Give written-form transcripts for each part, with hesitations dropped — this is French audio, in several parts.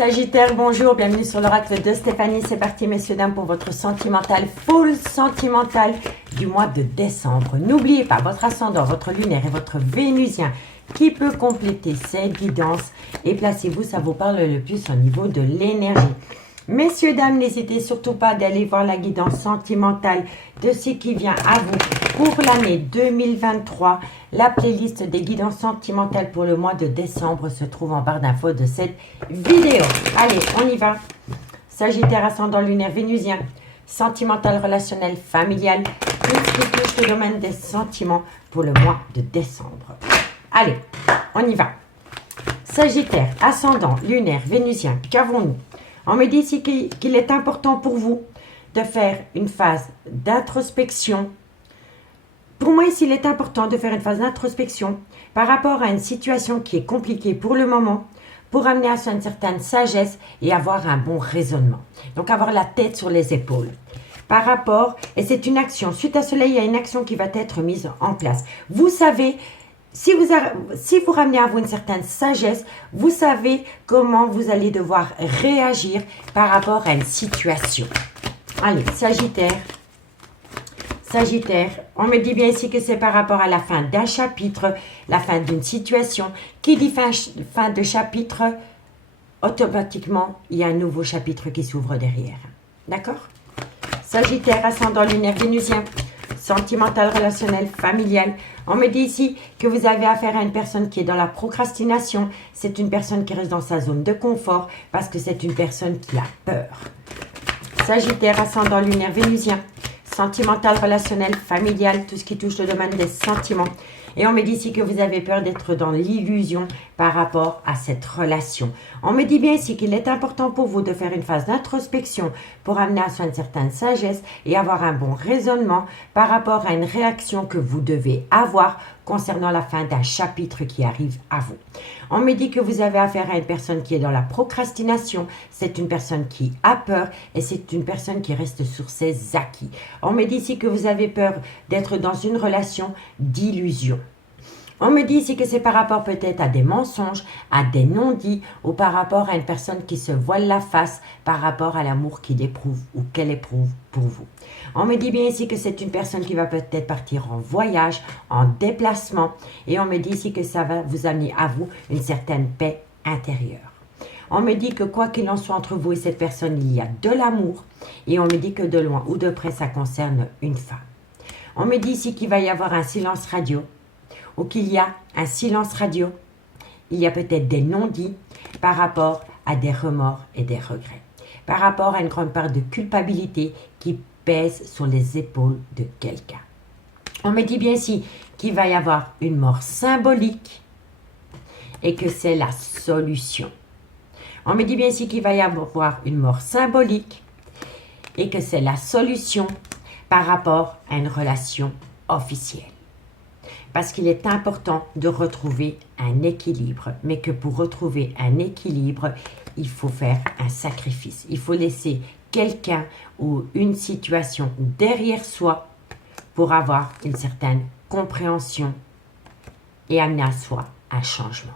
Sagittaire, bonjour, bienvenue sur l'oracle de Stéphanie. C'est parti, messieurs, dames, pour votre sentimental, full sentimental du mois de décembre. N'oubliez pas votre ascendant, votre lunaire et votre vénusien qui peut compléter cette guidance. Et placez-vous, ça vous parle le plus au niveau de l'énergie. Messieurs, dames, n'hésitez surtout pas d'aller voir la guidance sentimentale de ce qui vient à vous pour l'année 2023. La playlist des guidances sentimentales pour le mois de décembre se trouve en barre d'infos de cette vidéo. Allez, on y va. Sagittaire, ascendant lunaire vénusien, sentimental, relationnel, familial, tout ce qui touche le domaine des sentiments pour le mois de décembre. Allez, on y va. Sagittaire, ascendant lunaire vénusien, qu'avons-nous? On me dit ici qu'il est important pour vous de faire une phase d'introspection. Pour moi, ici, il est important de faire une phase d'introspection par rapport à une situation qui est compliquée pour le moment, pour amener à soi une certaine sagesse et avoir un bon raisonnement. Donc, avoir la tête sur les épaules. Par rapport, et c'est une action, suite à cela, il y a une action qui va être mise en place. Vous savez, si vous ramenez à vous une certaine sagesse, vous savez comment vous allez devoir réagir par rapport à une situation. Allez, Sagittaire. Sagittaire, on me dit bien ici que c'est par rapport à la fin d'un chapitre, la fin d'une situation. Qui dit fin de chapitre, automatiquement, il y a un nouveau chapitre qui s'ouvre derrière. D'accord? Sagittaire, ascendant lunaire vénusien, sentimental, relationnel, familial. On me dit ici que vous avez affaire à une personne qui est dans la procrastination. C'est une personne qui reste dans sa zone de confort parce que c'est une personne qui a peur. Sagittaire, ascendant lunaire vénusien, sentimental, relationnel, familial, tout ce qui touche le domaine des sentiments. Et on me dit ici que vous avez peur d'être dans l'illusion par rapport à cette relation. On me dit bien ici qu'il est important pour vous de faire une phase d'introspection pour amener à soi une certaine sagesse et avoir un bon raisonnement par rapport à une réaction que vous devez avoir concernant la fin d'un chapitre qui arrive à vous. On me dit que vous avez affaire à une personne qui est dans la procrastination. C'est une personne qui a peur et c'est une personne qui reste sur ses acquis. On me dit ici que vous avez peur d'être dans une relation d'illusion. On me dit ici que c'est par rapport peut-être à des mensonges, à des non-dits ou par rapport à une personne qui se voile la face par rapport à l'amour qu'il éprouve ou qu'elle éprouve pour vous. On me dit bien ici que c'est une personne qui va peut-être partir en voyage, en déplacement et on me dit ici que ça va vous amener à vous une certaine paix intérieure. On me dit que quoi qu'il en soit entre vous et cette personne, il y a de l'amour et on me dit que de loin ou de près, ça concerne une femme. On me dit ici qu'il va y avoir un silence radio ou qu'il y a un silence radio, il y a peut-être des non-dits par rapport à des remords et des regrets, par rapport à une grande part de culpabilité qui pèse sur les épaules de quelqu'un. On me dit bien ici qu'il va y avoir une mort symbolique et que c'est la solution. On me dit bien ici qu'il va y avoir une mort symbolique et que c'est la solution par rapport à une relation officielle. Parce qu'il est important de retrouver un équilibre, mais que pour retrouver un équilibre, il faut faire un sacrifice. Il faut laisser quelqu'un ou une situation derrière soi pour avoir une certaine compréhension et amener à soi un changement.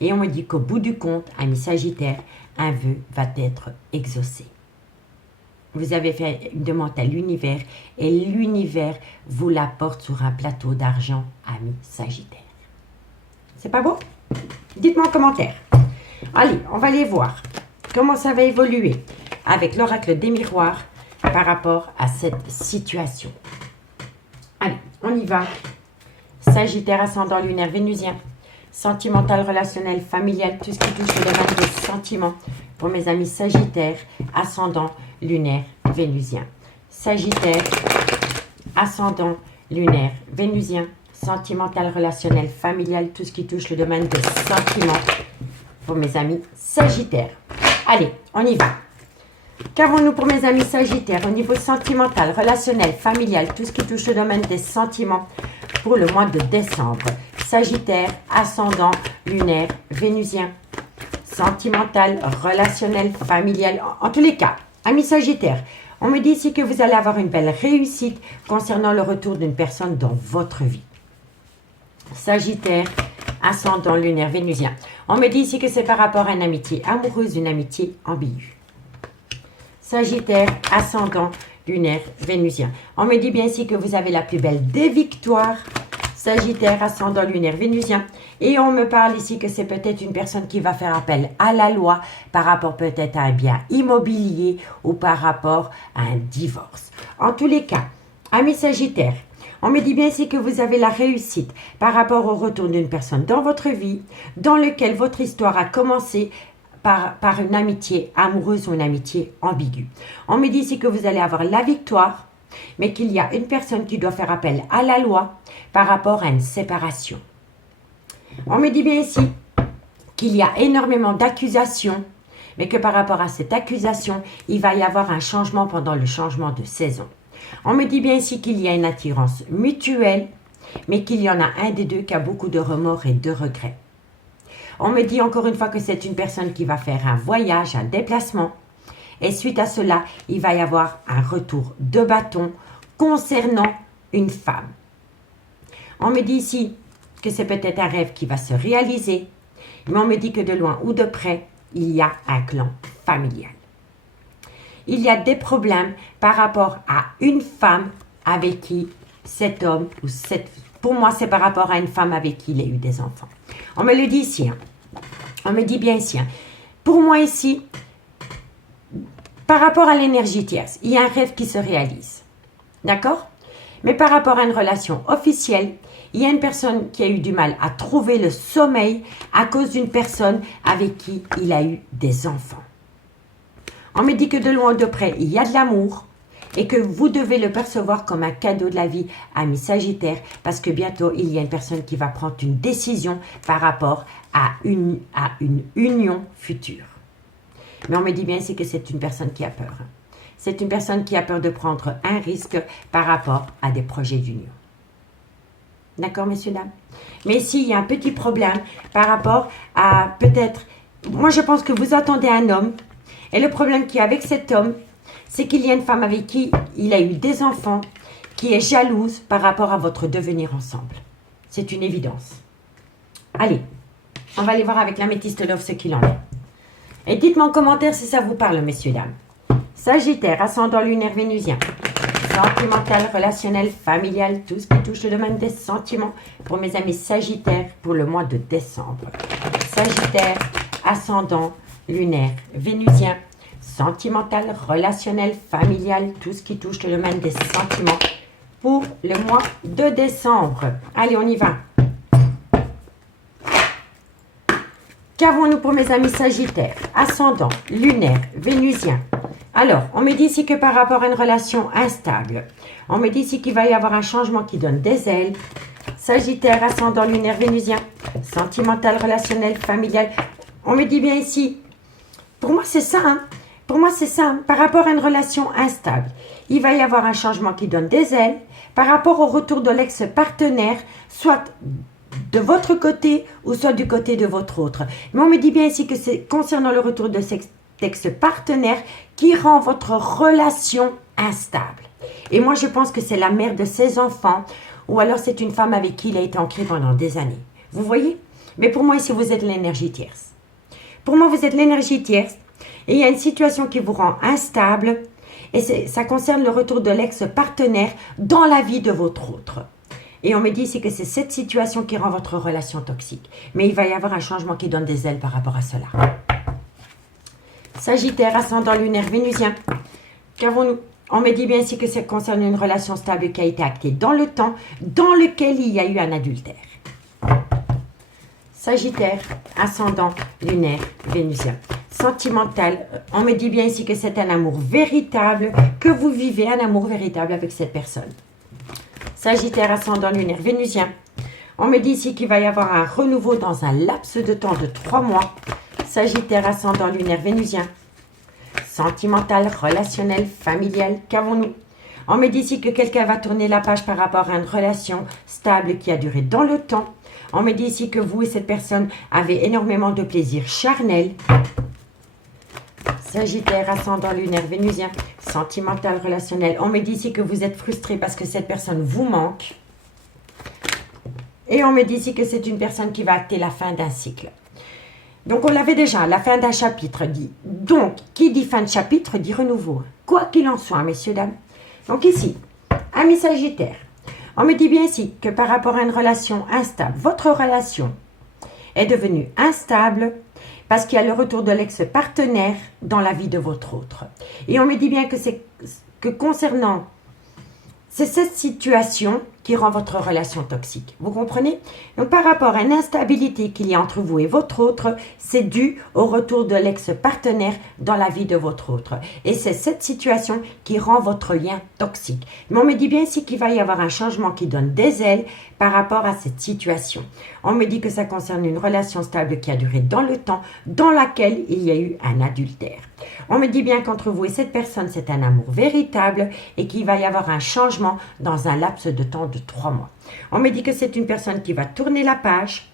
Et on me dit qu'au bout du compte, ami Sagittaire, un vœu va être exaucé. Vous avez fait une demande à l'univers et l'univers vous l'apporte sur un plateau d'argent, ami Sagittaire. C'est pas beau? Dites-moi en commentaire. Allez, on va aller voir comment ça va évoluer avec l'oracle des miroirs par rapport à cette situation. Allez, on y va. Sagittaire, ascendant lunaire vénusien, sentimental, relationnel, familial, tout ce qui touche le domaine des sentiments pour mes amis Sagittaire, ascendant lunaire vénusien. Sagittaire, ascendant lunaire vénusien, sentimental, relationnel, familial, tout ce qui touche le domaine des sentiments pour mes amis Sagittaire. Allez, on y va. Qu'avons-nous pour mes amis Sagittaire au niveau sentimental, relationnel, familial, tout ce qui touche le domaine des sentiments pour le mois de décembre? Sagittaire, ascendant lunaire vénusien, sentimental, relationnel, familial, en tous les cas, amis Sagittaire, on me dit ici que vous allez avoir une belle réussite concernant le retour d'une personne dans votre vie. Sagittaire, ascendant lunaire vénusien. On me dit ici que c'est par rapport à une amitié amoureuse, une amitié ambiguë. Sagittaire, ascendant lunaire vénusien. On me dit bien ici que vous avez la plus belle des victoires. Sagittaire, ascendant lunaire vénusien. Et on me parle ici que c'est peut-être une personne qui va faire appel à la loi par rapport peut-être à un bien immobilier ou par rapport à un divorce. En tous les cas, amis Sagittaire, on me dit bien ici que vous avez la réussite par rapport au retour d'une personne dans votre vie, dans lequel votre histoire a commencé par une amitié amoureuse ou une amitié ambiguë. On me dit ici que vous allez avoir la victoire, mais qu'il y a une personne qui doit faire appel à la loi par rapport à une séparation. On me dit bien ici qu'il y a énormément d'accusations, mais que par rapport à cette accusation, il va y avoir un changement pendant le changement de saison. On me dit bien ici qu'il y a une attirance mutuelle, mais qu'il y en a un des deux qui a beaucoup de remords et de regrets. On me dit encore une fois que c'est une personne qui va faire un voyage, un déplacement. Et suite à cela, il va y avoir un retour de bâton concernant une femme. On me dit ici que c'est peut-être un rêve qui va se réaliser. Mais on me dit que de loin ou de près, il y a un clan familial. Il y a des problèmes par rapport à une femme avec qui cet homme ou cette... Pour moi, c'est par rapport à une femme avec qui il a eu des enfants. On me le dit ici. On me dit bien ici. Pour moi ici, par rapport à l'énergie tierce, il y a un rêve qui se réalise. D'accord? Mais par rapport à une relation officielle, il y a une personne qui a eu du mal à trouver le sommeil à cause d'une personne avec qui il a eu des enfants. On me dit que de loin ou de près, il y a de l'amour et que vous devez le percevoir comme un cadeau de la vie, ami Sagittaire, parce que bientôt, il y a une personne qui va prendre une décision par rapport à une union future. Mais on me dit bien ici que c'est une personne qui a peur. C'est une personne qui a peur de prendre un risque par rapport à des projets d'union. D'accord, messieurs, dames? Mais ici, il y a un petit problème par rapport à peut-être... Moi, je pense que vous attendez un homme. Et le problème qu'il y a avec cet homme, c'est qu'il y a une femme avec qui il a eu des enfants qui est jalouse par rapport à votre devenir ensemble. C'est une évidence. Allez, on va aller voir avec l'améthyste love ce qu'il en est. Et dites-moi en commentaire si ça vous parle, messieurs, dames. Sagittaire, ascendant lunaire vénusien. Sentimental, relationnel, familial, tout ce qui touche le domaine des sentiments pour mes amis Sagittaires pour le mois de décembre. Sagittaire, ascendant lunaire vénusien. Sentimental, relationnel, familial, tout ce qui touche le domaine des sentiments pour le mois de décembre. Allez, on y va. Qu'avons-nous pour mes amis Sagittaires? Ascendant, lunaire, vénusien. Alors, on me dit ici que par rapport à une relation instable, on me dit ici qu'il va y avoir un changement qui donne des ailes. Sagittaire, ascendant, lunaire, vénusien. Sentimental, relationnel, familial. On me dit bien ici, pour moi c'est ça, hein? Pour moi, c'est ça. Par rapport à une relation instable, il va y avoir un changement qui donne des ailes. Par rapport au retour de l'ex-partenaire, soit de votre côté ou soit du côté de votre autre. Mais on me dit bien ici que c'est concernant le retour de cet ex-partenaire qui rend votre relation instable. Et moi, je pense que c'est la mère de ses enfants ou alors c'est une femme avec qui il a été ancré pendant des années. Vous voyez? Mais pour moi, ici, vous êtes l'énergie tierce. Pour moi, vous êtes l'énergie tierce. Et il y a une situation qui vous rend instable et ça concerne le retour de l'ex-partenaire dans la vie de votre autre. Et on me dit ici que c'est cette situation qui rend votre relation toxique. Mais il va y avoir un changement qui donne des ailes par rapport à cela. Sagittaire, ascendant lunaire vénusien. Qu'avons-nous? On me dit bien ici que ça concerne une relation stable qui a été actée dans le temps, dans lequel il y a eu un adultère. Sagittaire, ascendant lunaire vénusien. Sentimental, on me dit bien ici que c'est un amour véritable, que vous vivez un amour véritable avec cette personne. Sagittaire, ascendant lunaire vénusien. On me dit ici qu'il va y avoir un renouveau dans un laps de temps de 3 mois. Sagittaire, ascendant lunaire vénusien. Sentimental, relationnel, familial, qu'avons-nous? On me dit ici que quelqu'un va tourner la page par rapport à une relation stable qui a duré dans le temps. On me dit ici que vous et cette personne avez énormément de plaisir charnel. Sagittaire, ascendant lunaire vénusien, sentimental, relationnel. On me dit ici que vous êtes frustré parce que cette personne vous manque. Et on me dit ici que c'est une personne qui va acter la fin d'un cycle. Donc, on l'avait déjà, la fin d'un chapitre dit. Donc, qui dit fin de chapitre dit renouveau. Quoi qu'il en soit, messieurs, dames. Donc ici, amis Sagittaire, on me dit bien ici que par rapport à une relation instable, votre relation est devenue instable parce qu'il y a le retour de l'ex-partenaire dans la vie de votre autre. Et on me dit bien que c'est que concernant, c'est cette situation qui rend votre relation toxique. Vous comprenez? Donc, par rapport à une instabilité qu'il y a entre vous et votre autre, c'est dû au retour de l'ex-partenaire dans la vie de votre autre. Et c'est cette situation qui rend votre lien toxique. Mais on me dit bien ici qu'il va y avoir un changement qui donne des ailes par rapport à cette situation. On me dit que ça concerne une relation stable qui a duré dans le temps, dans laquelle il y a eu un adultère. On me dit bien qu'entre vous et cette personne, c'est un amour véritable et qu'il va y avoir un changement dans un laps de temps de 3 mois. On me dit que c'est une personne qui va tourner la page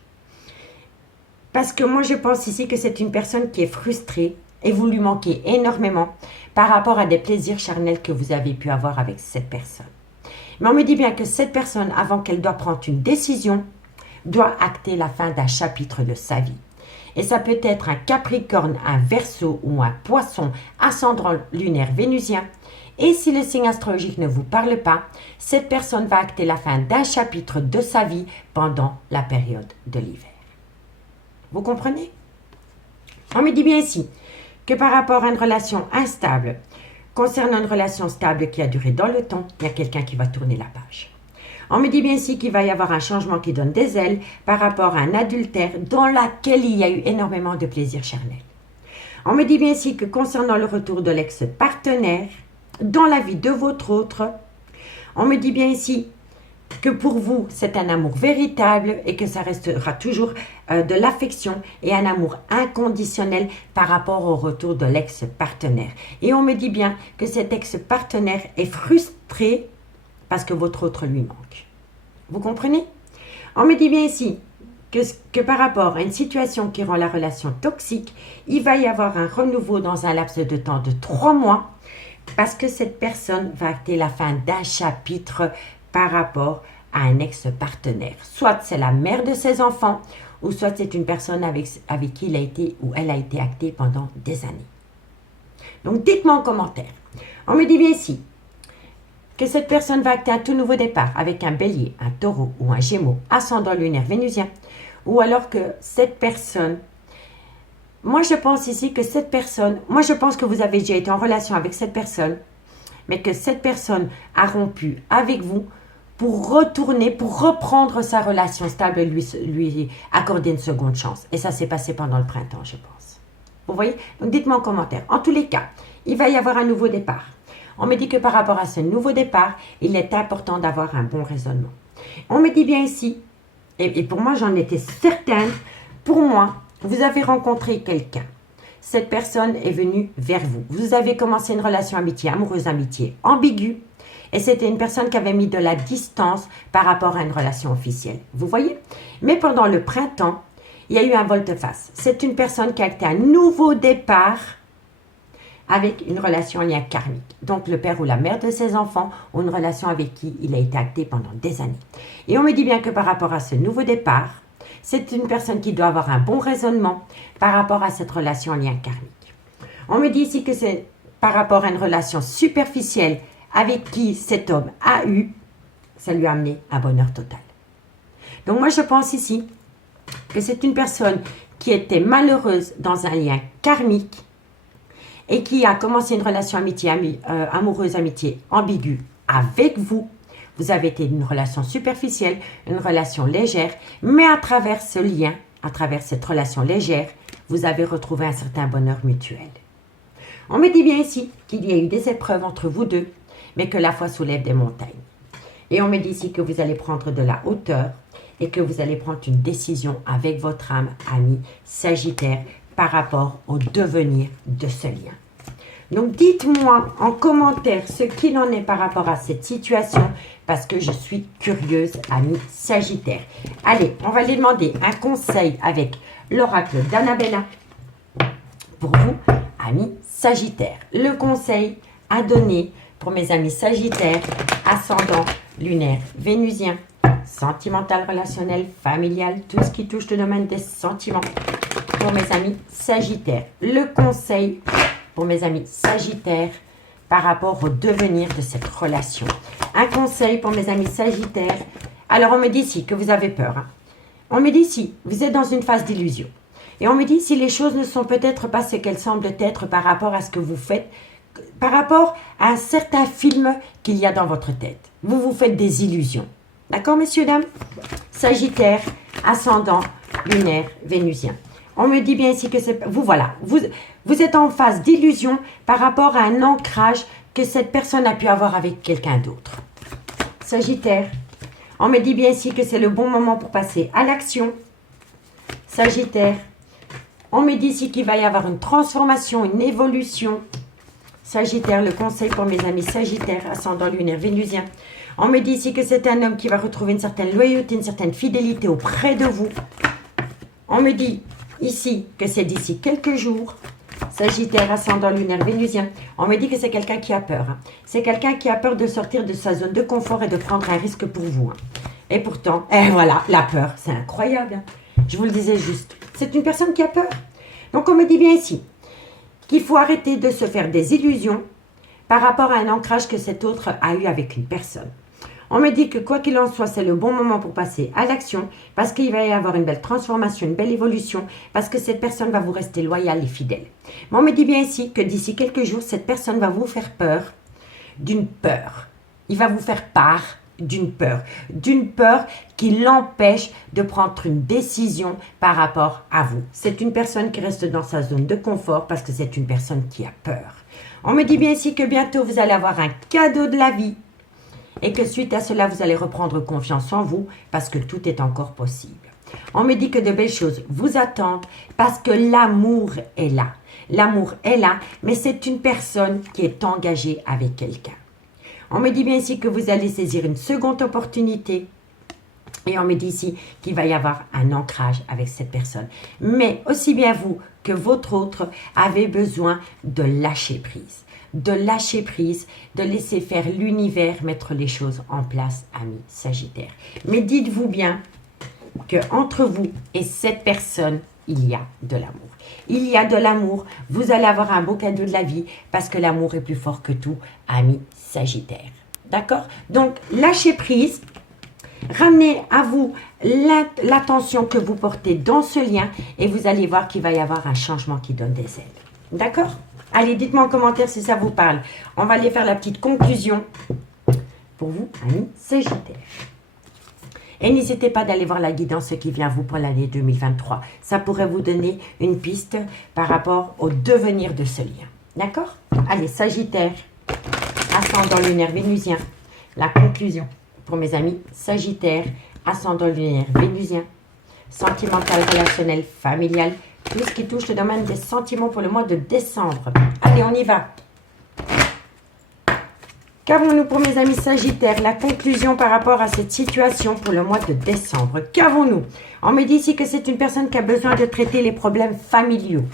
parce que moi, je pense ici que c'est une personne qui est frustrée et vous lui manquez énormément par rapport à des plaisirs charnels que vous avez pu avoir avec cette personne. Mais on me dit bien que cette personne, avant qu'elle doit prendre une décision, doit acter la fin d'un chapitre de sa vie. Et ça peut être un Capricorne, un Verseau ou un Poisson, ascendant lunaire vénusien. Et si le signe astrologique ne vous parle pas, cette personne va acter la fin d'un chapitre de sa vie pendant la période de l'hiver. Vous comprenez? On me dit bien ici que par rapport à une relation instable, concernant une relation stable qui a duré dans le temps, il y a quelqu'un qui va tourner la page. On me dit bien ici qu'il va y avoir un changement qui donne des ailes par rapport à un adultère dans lequel il y a eu énormément de plaisir charnel. On me dit bien ici que concernant le retour de l'ex-partenaire dans la vie de votre autre, on me dit bien ici que pour vous, c'est un amour véritable et que ça restera toujours de l'affection et un amour inconditionnel par rapport au retour de l'ex-partenaire. Et on me dit bien que cet ex-partenaire est frustré parce que votre autre lui manque. Vous comprenez? On me dit bien ici que par rapport à une situation qui rend la relation toxique, il va y avoir un renouveau dans un laps de temps de 3 mois parce que cette personne va acter la fin d'un chapitre par rapport à un ex-partenaire. Soit c'est la mère de ses enfants ou soit c'est une personne avec qui il a été ou elle a été actée pendant des années. Donc dites-moi en commentaire. On me dit bien ici que cette personne va acter un tout nouveau départ avec un bélier, un taureau ou un gémeaux, ascendant lunaire vénusien, ou alors que cette personne, moi je pense ici que cette personne, moi je pense que vous avez déjà été en relation avec cette personne, mais que cette personne a rompu avec vous pour retourner, pour reprendre sa relation stable et lui accorder une seconde chance. Et ça s'est passé pendant le printemps, je pense. Vous voyez? Donc dites-moi en commentaire. En tous les cas, il va y avoir un nouveau départ. On me dit que par rapport à ce nouveau départ, il est important d'avoir un bon raisonnement. On me dit bien ici, et pour moi j'en étais certaine, pour moi, vous avez rencontré quelqu'un. Cette personne est venue vers vous. Vous avez commencé une relation amitié, amoureuse amitié, ambiguë. Et c'était une personne qui avait mis de la distance par rapport à une relation officielle. Vous voyez? Mais pendant le printemps, il y a eu un volte-face. C'est une personne qui a acté un nouveau départ avec une relation en lien karmique. Donc le père ou la mère de ses enfants ont une relation avec qui il a été acté pendant des années. Et on me dit bien que par rapport à ce nouveau départ, c'est une personne qui doit avoir un bon raisonnement par rapport à cette relation en lien karmique. On me dit ici que c'est par rapport à une relation superficielle avec qui cet homme a eu, ça lui a amené un bonheur total. Donc moi je pense ici que c'est une personne qui était malheureuse dans un lien karmique et qui a commencé une relation amoureuse amitié ambiguë avec vous. Vous avez été une relation superficielle, une relation légère, mais à travers ce lien, à travers cette relation légère, vous avez retrouvé un certain bonheur mutuel. On me dit bien ici qu'il y a eu des épreuves entre vous deux, mais que la foi soulève des montagnes. Et on me dit ici que vous allez prendre de la hauteur et que vous allez prendre une décision avec votre âme, ami Sagittaire, par rapport au devenir de ce lien. Donc dites-moi en commentaire ce qu'il en est par rapport à cette situation, parce que je suis curieuse, ami Sagittaire. Allez, on va aller demander un conseil avec l'oracle d'Annabella pour vous, amis Sagittaire. Le conseil à donner pour mes amis Sagittaires, ascendant lunaire vénusien, sentimental, relationnel, familial, tout ce qui touche le domaine des sentiments. Pour mes amis Sagittaires, le conseil pour mes amis Sagittaires par rapport au devenir de cette relation. Un conseil pour mes amis Sagittaires. Alors, on me dit ici que vous avez peur. Hein. On me dit ici, vous êtes dans une phase d'illusion. Et on me dit si les choses ne sont peut-être pas ce qu'elles semblent être par rapport à ce que vous faites, par rapport à un certain film qu'il y a dans votre tête. Vous vous faites des illusions. D'accord, messieurs, dames? Sagittaire, ascendant, lunaire, vénusien. On me dit bien ici que c'est... Vous êtes en phase d'illusion par rapport à un ancrage que cette personne a pu avoir avec quelqu'un d'autre. Sagittaire, on me dit bien ici que c'est le bon moment pour passer à l'action. Sagittaire, on me dit ici qu'il va y avoir une transformation, une évolution. Sagittaire, le conseil pour mes amis Sagittaires, ascendant lunaire, vénusien. On me dit ici que c'est un homme qui va retrouver une certaine loyauté, une certaine fidélité auprès de vous. On me dit ici que c'est d'ici quelques jours. Sagittaire, ascendant lunaire, vénusien. On me dit que c'est quelqu'un qui a peur. Hein. C'est quelqu'un qui a peur de sortir de sa zone de confort et de prendre un risque pour vous. Hein. Et pourtant, voilà, la peur, c'est incroyable. Hein. Je vous le disais juste. C'est une personne qui a peur. Donc, on me dit bien ici qu'il faut arrêter de se faire des illusions par rapport à un ancrage que cet autre a eu avec une personne. On me dit que quoi qu'il en soit, c'est le bon moment pour passer à l'action parce qu'il va y avoir une belle transformation, une belle évolution parce que cette personne va vous rester loyale et fidèle. Mais on me dit bien ici que d'ici quelques jours, cette personne va vous faire peur d'une peur. Il va vous faire part d'une peur qui l'empêche de prendre une décision par rapport à vous. C'est une personne qui reste dans sa zone de confort parce que c'est une personne qui a peur. On me dit bien ici que bientôt, vous allez avoir un cadeau de la vie. Et que suite à cela, vous allez reprendre confiance en vous parce que tout est encore possible. On me dit que de belles choses vous attendent parce que l'amour est là. L'amour est là, mais c'est une personne qui est engagée avec quelqu'un. On me dit bien ici que vous allez saisir une seconde opportunité. Et on me dit ici qu'il va y avoir un ancrage avec cette personne. Mais aussi bien vous que votre autre avez besoin de lâcher prise. De lâcher prise, de laisser faire l'univers mettre les choses en place, amis Sagittaires. Mais dites-vous bien qu'entre vous et cette personne, il y a de l'amour. Il y a de l'amour. Vous allez avoir un beau cadeau de la vie parce que l'amour est plus fort que tout, amis Sagittaires. D'accord? Donc, lâchez prise. Ramenez à vous l'attention que vous portez dans ce lien et vous allez voir qu'il va y avoir un changement qui donne des ailes. D'accord? Allez, dites-moi en commentaire si ça vous parle. On va aller faire la petite conclusion pour vous, amis Sagittaires. Et n'hésitez pas d'aller voir la guidance qui vient à vous pour l'année 2023. Ça pourrait vous donner une piste par rapport au devenir de ce lien. D'accord? Allez, Sagittaire, ascendant lunaire vénusien. La conclusion pour mes amis Sagittaires, ascendant lunaire vénusien. Sentimental, relationnel, familial. Tout ce qui touche le domaine des sentiments pour le mois de décembre. Allez, on y va. Qu'avons-nous pour mes amis Sagittaires? La conclusion par rapport à cette situation pour le mois de décembre. Qu'avons-nous? On me dit ici que c'est une personne qui a besoin de traiter les problèmes familiaux.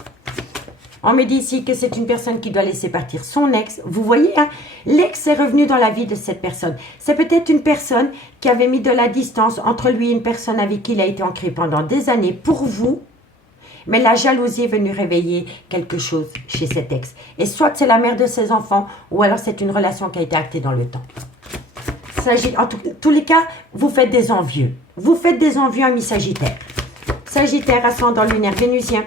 On me dit ici que c'est une personne qui doit laisser partir son ex. Vous voyez, hein, l'ex est revenu dans la vie de cette personne. C'est peut-être une personne qui avait mis de la distance entre lui et une personne avec qui il a été ancré pendant des années pour vous. Mais la jalousie est venue réveiller quelque chose chez cet ex. Et soit c'est la mère de ses enfants, ou alors c'est une relation qui a été actée dans le temps. En tous les cas, vous faites des envieux. Vous faites des envieux, amis Sagittaires. Sagittaire, ascendant lunaire vénusien.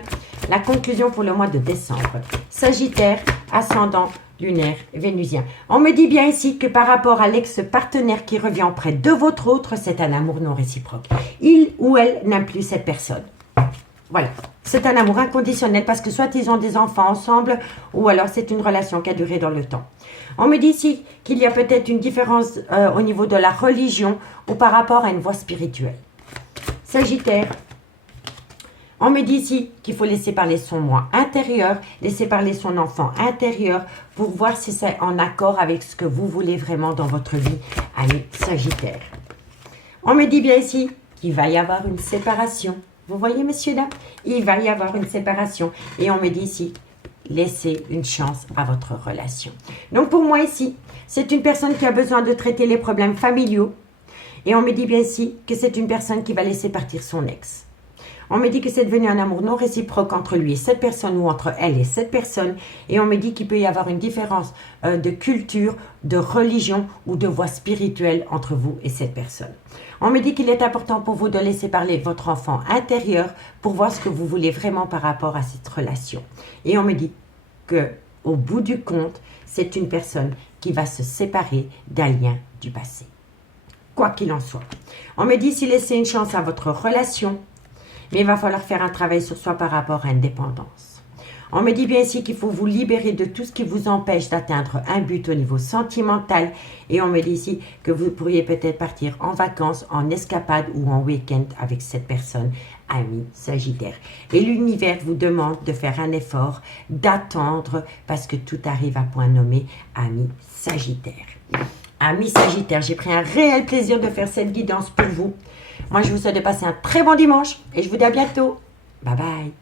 La conclusion pour le mois de décembre. Sagittaire, ascendant lunaire vénusien. On me dit bien ici que par rapport à l'ex-partenaire qui revient auprès de votre autre, c'est un amour non réciproque. Il ou elle n'aime plus cette personne. Voilà, c'est un amour inconditionnel parce que soit ils ont des enfants ensemble ou alors c'est une relation qui a duré dans le temps. On me dit ici qu'il y a peut-être une différence au niveau de la religion ou par rapport à une voie spirituelle. Sagittaire, on me dit ici qu'il faut laisser parler son moi intérieur, laisser parler son enfant intérieur pour voir si c'est en accord avec ce que vous voulez vraiment dans votre vie, amis Sagittaire. On me dit bien ici qu'il va y avoir une séparation. Vous voyez, messieurs, dames, il va y avoir une séparation. Et on me dit ici, laissez une chance à votre relation. Donc, pour moi ici, c'est une personne qui a besoin de traiter les problèmes familiaux. Et on me dit bien ici que c'est une personne qui va laisser partir son ex. On me dit que c'est devenu un amour non réciproque entre lui et cette personne ou entre elle et cette personne. Et on me dit qu'il peut y avoir une différence de culture, de religion ou de voie spirituelle entre vous et cette personne. On me dit qu'il est important pour vous de laisser parler votre enfant intérieur pour voir ce que vous voulez vraiment par rapport à cette relation. Et on me dit que au bout du compte, c'est une personne qui va se séparer d'un lien du passé. Quoi qu'il en soit. On me dit s'il laissez une chance à votre relation, mais il va falloir faire un travail sur soi par rapport à l'indépendance. On me dit bien ici qu'il faut vous libérer de tout ce qui vous empêche d'atteindre un but au niveau sentimental. Et on me dit ici que vous pourriez peut-être partir en vacances, en escapade ou en week-end avec cette personne, ami Sagittaire. Et l'univers vous demande de faire un effort, d'attendre, parce que tout arrive à point nommé, ami Sagittaire. Ami Sagittaire, j'ai pris un réel plaisir de faire cette guidance pour vous. Moi, je vous souhaite de passer un très bon dimanche et je vous dis à bientôt. Bye bye.